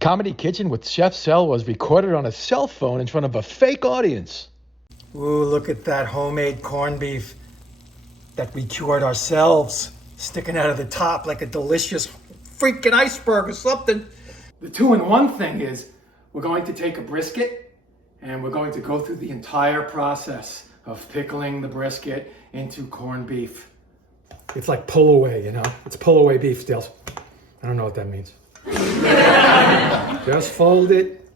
Comedy Kitchen with Chef Sel was recorded on a cell phone in front of a fake audience. Ooh, look at that homemade corned beef that we cured ourselves, sticking out of the top like a delicious freaking iceberg or something. The two-in-one thing is we're going to take a brisket and we're going to go through the entire process of pickling the brisket into corned beef. It's like pull away, you know? It's pull away beef stills. I don't know what that means. Just fold it.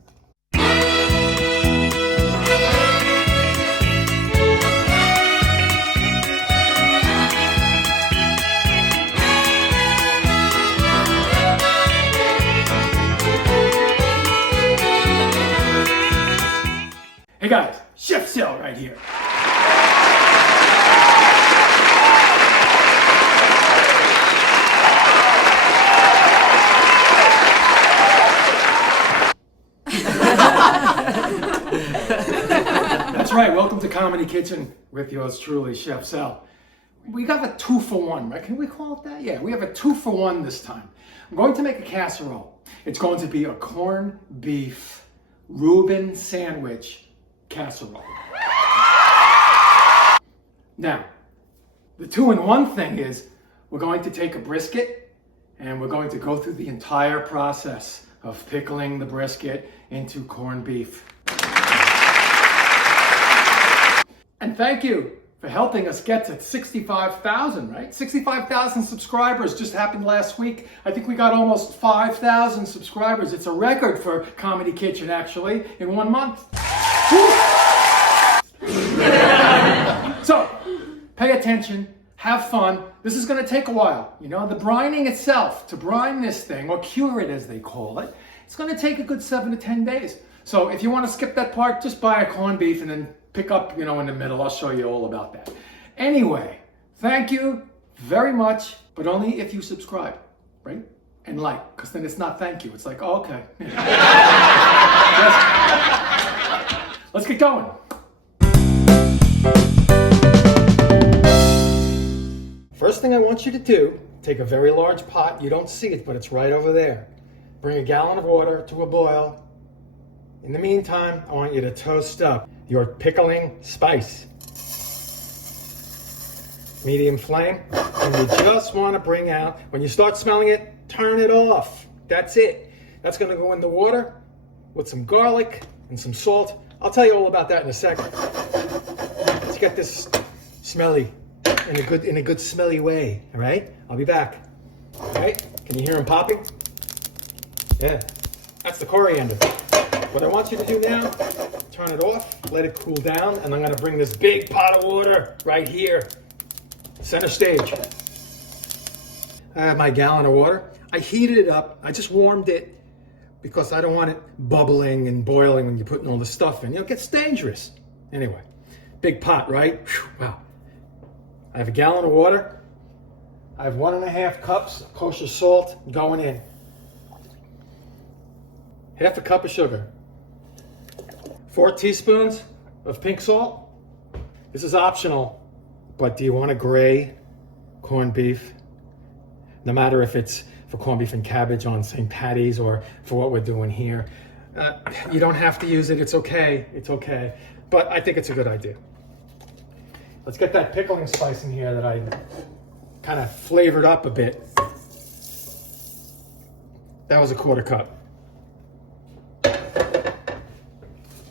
Hey guys, Chef Sel right here. That's right, welcome to Comedy Kitchen with yours truly, Chef Sel. We got a 2-for-1, right? Can we call it that? Yeah, we have a 2-for-1 this time. I'm going to make a casserole. It's going to be a corned beef Reuben sandwich casserole. Now, the 2-in-1 thing is we're going to take a brisket and we're going to go through the entire process of pickling the brisket into corned beef. And thank you for helping us get to 65,000, right? 65,000 subscribers just happened last week. I think we got almost 5,000 subscribers. It's a record for Comedy Kitchen, actually, in 1 month. So, pay attention, have fun. This is going to take a while. You know, the brining itself, to brine this thing, or cure it as they call it, it's going to take a good 7 to 10 days. So if you want to skip that part, just buy a corned beef and then pick up, you know, in the middle. I'll show you all about that. Anyway, thank you very much, but only if you subscribe, right? And like, because then it's not thank you. It's like, oh, okay. Let's get going. First thing I want you to do, take a very large pot. You don't see it, but it's right over there. Bring a gallon of water to a boil. In the meantime, I want you to toast up your pickling spice. Medium flame. And you just want to bring out, when you start smelling it, turn it off. That's it. That's going to go in the water with some garlic and some salt. I'll tell you all about that in a second. Let's get this smelly in a good smelly way. All right? I'll be back. All right? Can you hear them popping? Yeah. That's the coriander. What I want you to do now, turn it off, let it cool down, and I'm going to bring this big pot of water right here, center stage. I have my gallon of water. I heated it up. I just warmed it because I don't want it bubbling and boiling when you're putting all the stuff in. You know, it gets dangerous. Anyway, big pot, right? Whew, wow. I have a gallon of water. I have 1.5 cups of kosher salt going in. Half a cup of sugar. 4 teaspoons of pink salt. This is optional, but do you want a gray corned beef? No matter if it's for corned beef and cabbage on St. Patty's or for what we're doing here. You don't have to use it, it's okay, but I think it's a good idea. Let's get that pickling spice in here that I kind of flavored up a bit. That was a 1/4 cup.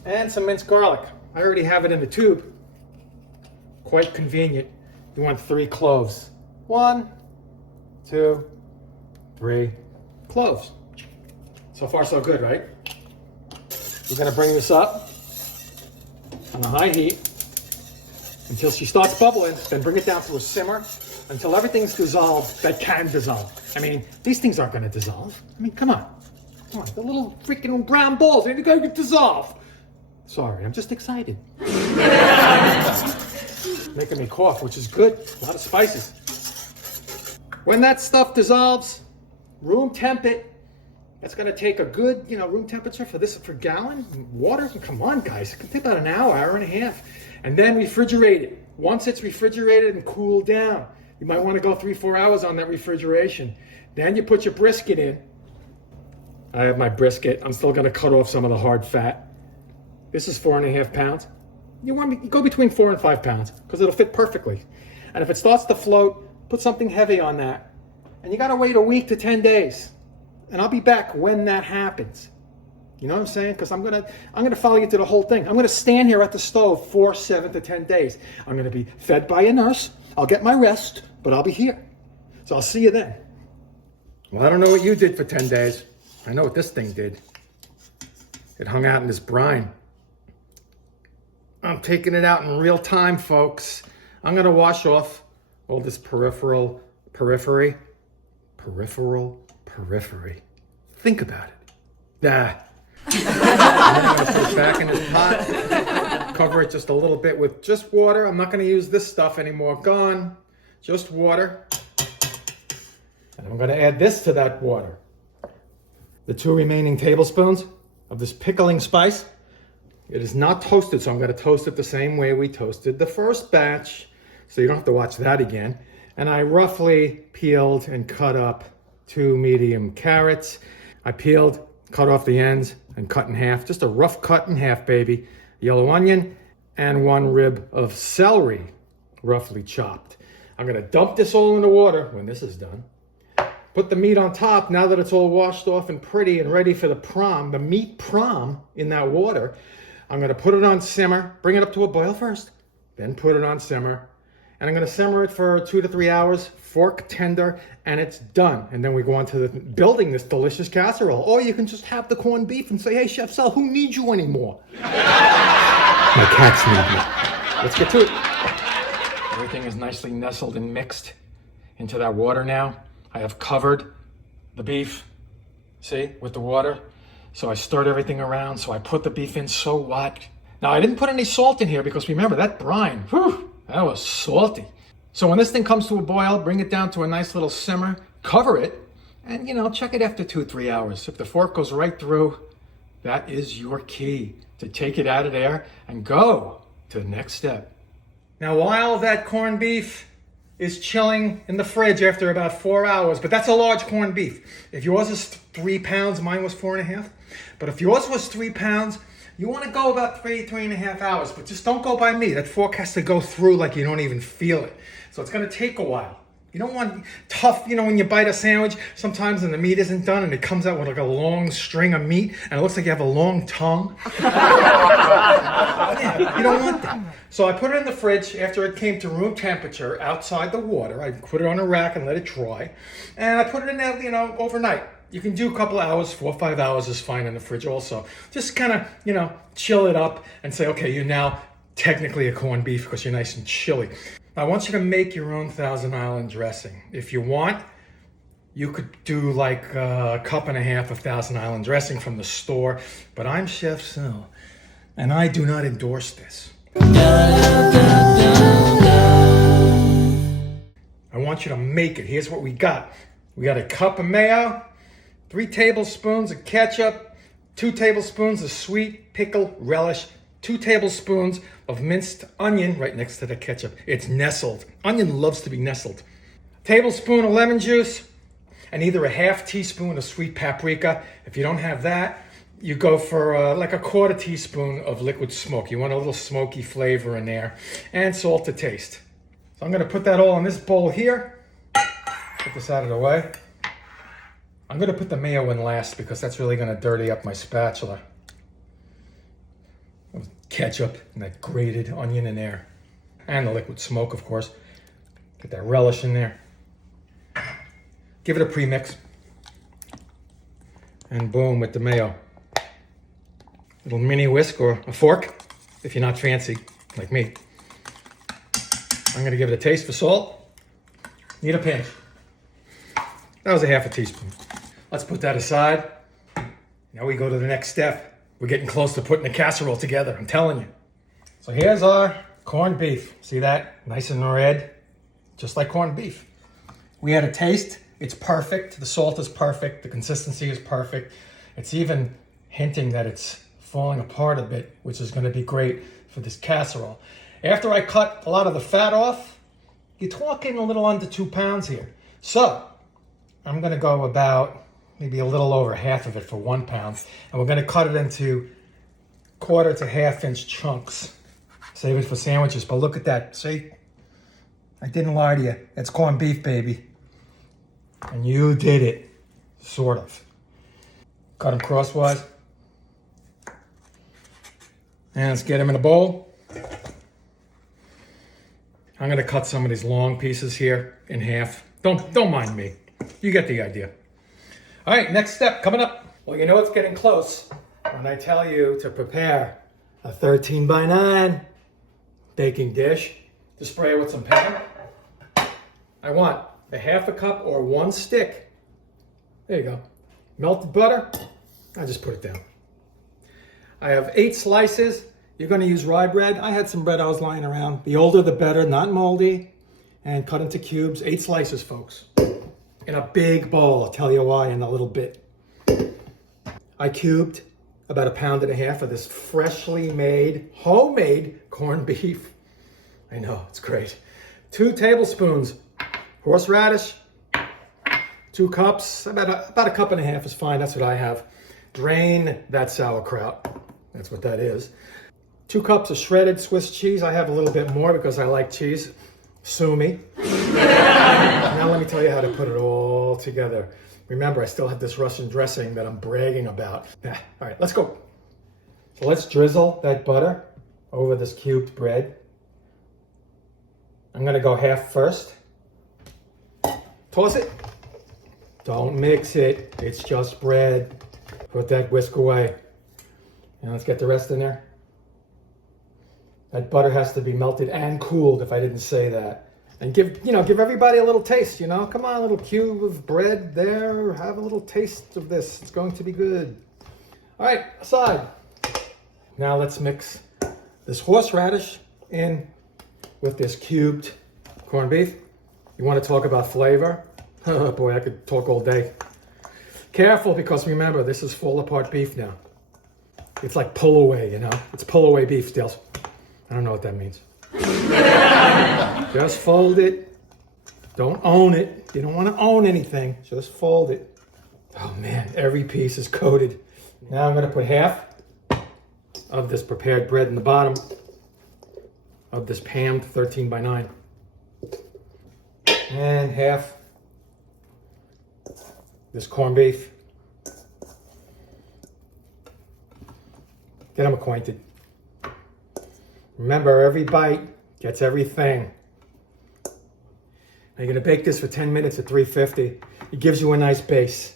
And some minced garlic. I already have it in the tube. Quite convenient. You want 3 cloves. 1, 2, 3 cloves. So far so good, right? We're gonna bring this up on a high heat until she starts bubbling, then bring it down to a simmer until everything's dissolved that can dissolve. I mean, these things aren't gonna dissolve. I mean, come on. Come on, the little freaking brown balls, they're gonna dissolve. Sorry, I'm just excited. Making me cough, which is good. A lot of spices. When that stuff dissolves, room temp it. That's gonna take a good, room temperature for this for gallon water. Come on, guys, it can take about an hour and a half. And then refrigerate it. Once it's refrigerated and cooled down, you might want to go 3-4 hours on that refrigeration. Then you put your brisket in. I have my brisket. I'm still gonna cut off some of the hard fat. This is 4.5 pounds. You go between 4 and 5 pounds because it'll fit perfectly. And if it starts to float, put something heavy on that. And you gotta wait a week to 10 days. And I'll be back when that happens. You know what I'm saying? Because I'm gonna follow you through the whole thing. I'm gonna stand here at the stove for 7 to 10 days. I'm gonna be fed by a nurse. I'll get my rest, but I'll be here. So I'll see you then. Well, I don't know what you did for 10 days. I know what this thing did. It hung out in this brine. I'm taking it out in real time, folks. I'm gonna wash off all this periphery. Think about it. I'm gonna put it back in this pot. Cover it just a little bit with just water. I'm not gonna use this stuff anymore. Gone. Just water. And I'm gonna add this to that water. The 2 remaining tablespoons of this pickling spice. It is not toasted, so I'm going to toast it the same way we toasted the first batch, so you don't have to watch that again. And I roughly peeled and cut up 2 medium carrots. I peeled, cut off the ends, and cut in half. Just a rough cut in half, baby. Yellow onion and 1 rib of celery, roughly chopped. I'm going to dump this all in the water when this is done. Put the meat on top now that it's all washed off and pretty and ready for the meat prom in that water. I'm going to put it on simmer, bring it up to a boil first, then put it on simmer. And I'm going to simmer it for 2 to 3 hours, fork tender, and it's done. And then we go on to building this delicious casserole. Or you can just have the corned beef and say, hey, Chef Sal, who needs you anymore? My cats need me. Let's get to it. Everything is nicely nestled and mixed into that water now. I have covered the beef, see, with the water. So I stirred everything around, so I put the beef in. So what? Now, I didn't put any salt in here because remember, that brine, whew, that was salty. So when this thing comes to a boil, bring it down to a nice little simmer, cover it, and, check it after 2-3 hours. If the fork goes right through, that is your key to take it out of there and go to the next step. Now, while that corned beef is chilling in the fridge after about 4 hours, but that's a large corned beef. If yours is 3 pounds, mine was 4.5. But if yours was 3 pounds, you want to go about 3.5 hours, but just don't go by me. That fork has to go through like you don't even feel it. So it's going to take a while. You don't want tough, when you bite a sandwich, sometimes and the meat isn't done and it comes out with like a long string of meat and it looks like you have a long tongue. Yeah, you don't want that. So I put it in the fridge after it came to room temperature outside the water. I put it on a rack and let it dry. And I put it in there, overnight. You can do a couple of hours, 4 or 5 hours is fine in the fridge also. Just kind of, chill it up and say, okay, you're now technically a corned beef because you're nice and chilly. I want you to make your own Thousand Island dressing. If you want, you could do like 1.5 cups of Thousand Island dressing from the store, but I'm Chef Sal, and I do not endorse this. I want you to make it. Here's what we got. We got a cup of mayo, 3 tablespoons of ketchup, 2 tablespoons of sweet pickle relish, 2 tablespoons of minced onion right next to the ketchup. It's nestled. Onion loves to be nestled. Tablespoon of lemon juice and either a half teaspoon of sweet paprika. If you don't have that, you go for like a 1/4 teaspoon of liquid smoke. You want a little smoky flavor in there. And salt to taste. So I'm going to put that all in this bowl here. Put this out of the way. I'm going to put the mayo in last because that's really going to dirty up my spatula. Ketchup and that grated onion in there. And the liquid smoke, of course. Get that relish in there. Give it a pre-mix. And boom, with the mayo. Little mini whisk or a fork, if you're not fancy, like me. I'm going to give it a taste for salt. Need a pinch. That was a 1/2 teaspoon. Let's put that aside. Now we go to the next step. We're getting close to putting the casserole together, I'm telling you. So here's our corned beef. See that? Nice and red, just like corned beef. We had a taste. It's perfect. The salt is perfect. The consistency is perfect. It's even hinting that it's falling apart a bit, which is going to be great for this casserole. After I cut a lot of the fat off, you're talking a little under 2 pounds here. So I'm going to go about, maybe a little over half of it for 1 pound. And we're gonna cut it into 1/4 to 1/2 inch chunks. Save it for sandwiches, but look at that, see? I didn't lie to you. It's corned beef, baby. And you did it, sort of. Cut them crosswise. And let's get them in a bowl. I'm gonna cut some of these long pieces here in half. Don't mind me. You get the idea. All right, next step coming up. Well, you know it's getting close when I tell you to prepare a 13 by 9 baking dish to spray with some pepper. I want a 1/2 cup or 1 stick. There you go. Melted butter. I just put it down. I have 8 slices. You're going to use rye bread. I had some bread I was lying around. The older the better, not moldy. And cut into cubes. 8 slices, folks. In a big bowl. I'll tell you why in a little bit. I cubed about 1.5 pounds of this freshly made, homemade corned beef. I know, it's great. 2 tablespoons horseradish. 2 cups, about a cup and a half is fine. That's what I have. Drain that sauerkraut. That's what that is. 2 cups of shredded Swiss cheese. I have a little bit more because I like cheese. Sue me. Now let me tell you how to put it all together. Remember, I still have this Russian dressing that I'm bragging about. Yeah. All right, let's go. So let's drizzle that butter over this cubed bread. I'm gonna go half first. Toss it. Don't mix it. It's just bread. Put that whisk away. And let's get the rest in there. That butter has to be melted and cooled, if I didn't say that. And give everybody a little taste, Come on, a little cube of bread there. Have a little taste of this. It's going to be good. All right, aside. Now let's mix this horseradish in with this cubed corned beef. You want to talk about flavor? Oh boy, I could talk all day. Careful, because remember, this is fall apart beef now. It's like pull away, It's pull away beef still. I don't know what that means. Just fold it. Don't own it. You don't want to own anything. Just fold it. Oh man, every piece is coated. Now I'm going to put half of this prepared bread in the bottom of this panned 13 by 9. And half this corned beef. Get them acquainted. Remember, every bite gets everything. Now you're going to bake this for 10 minutes at 350. It gives you a nice base.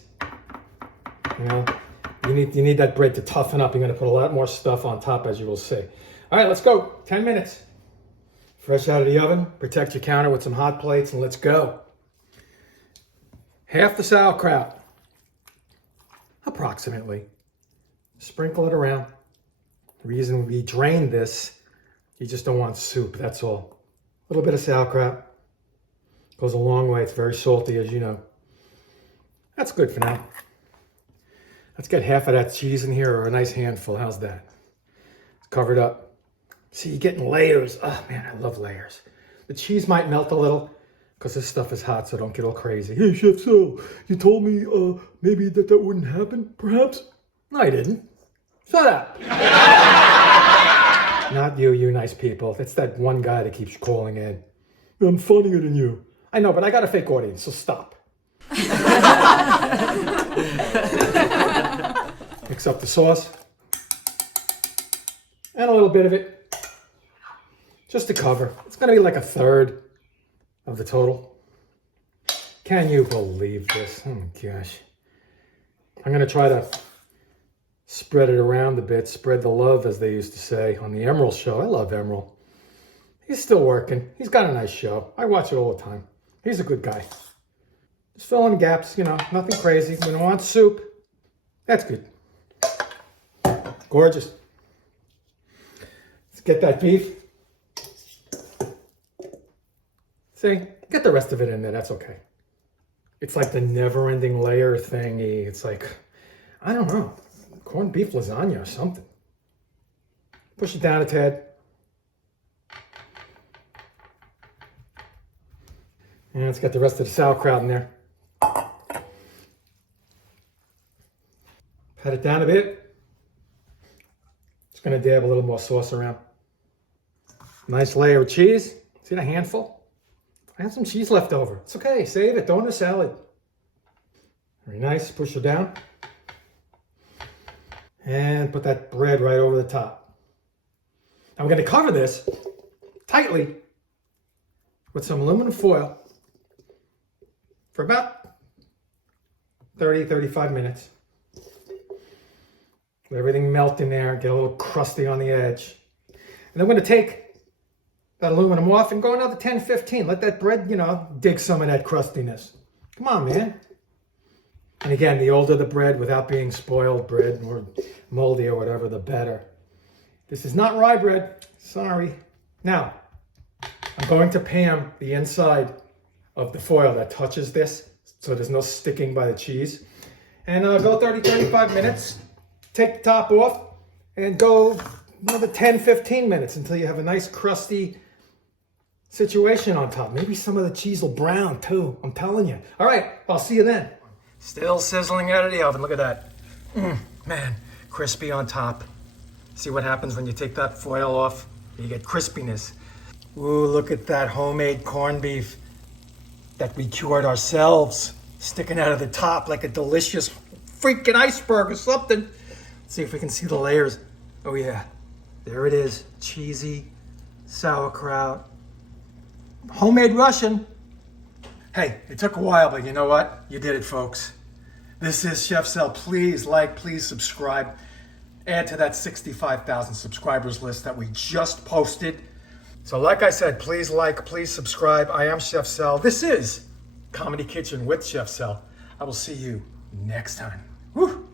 You need that bread to toughen up. You're going to put a lot more stuff on top, as you will see. All right, let's go. 10 minutes. Fresh out of the oven. Protect your counter with some hot plates, and let's go. Half the sauerkraut, approximately. Sprinkle it around. The reason we drained this, you just don't want soup, that's all. A little bit of sauerkraut. Goes a long way. It's very salty, as you know. That's good for now. Let's get half of that cheese in here, or a nice handful. How's that? It's covered up. See, you're getting layers. Oh, man, I love layers. The cheese might melt a little because this stuff is hot, so don't get all crazy. Hey, Chef Sal, you told me maybe that wouldn't happen, perhaps? No, I didn't. Shut up. Not you, you nice people. It's that one guy that keeps calling in. I'm funnier than you. I know, but I got a fake audience, so stop. Mix up the sauce. And a little bit of it. Just to cover. It's going to be like 1/3 of the total. Can you believe this? Oh, gosh. I'm going to try to spread it around a bit. Spread the love, as they used to say on the Emerald show. I love Emerald. He's still working. He's got a nice show. I watch it all the time. He's a good guy. Just fill in gaps, nothing crazy. We don't want soup. That's good. Gorgeous. Let's get that beef. See, get the rest of it in there. That's okay. It's like the never-ending layer thingy. It's like, I don't know, corned beef lasagna or something. Push it down a tad. And let's get the rest of the sauerkraut in there. Pat it down a bit. Just gonna dab a little more sauce around. Nice layer of cheese. See the handful? I have some cheese left over. It's okay, save it, throw it in a salad. Very nice, push it down. And put that bread right over the top. Now we're gonna cover this tightly with some aluminum foil for about 30-35 minutes. Let everything melt in there, get a little crusty on the edge. And then we're gonna take that aluminum off and go another 10-15. Let that bread, dig some of that crustiness. Come on, man. And again, the older the bread, without being spoiled bread or moldy or whatever, the better. This is not rye bread, sorry. Now, I'm going to pan the inside of the foil that touches this, so there's no sticking by the cheese. And go 30-35 minutes, take the top off, and go another 10-15 minutes until you have a nice crusty situation on top. Maybe some of the cheese will brown too, I'm telling you. All right, I'll see you then. Still sizzling out of the oven, look at that. Man, crispy on top. See what happens when you take that foil off? You get crispiness. Ooh, look at that homemade corned beef that we cured ourselves, sticking out of the top like a delicious freaking iceberg or something. Let's see if we can see the layers. Oh yeah, there it is. Cheesy sauerkraut. Homemade Russian. Hey, it took a while, but you know what? You did it, folks. This is Chef Sel. Please like, please subscribe. Add to that 65,000 subscribers list that we just posted. So like I said, please like, please subscribe. I am Chef Sel. This is Comedy Kitchen with Chef Sel. I will see you next time. Woo!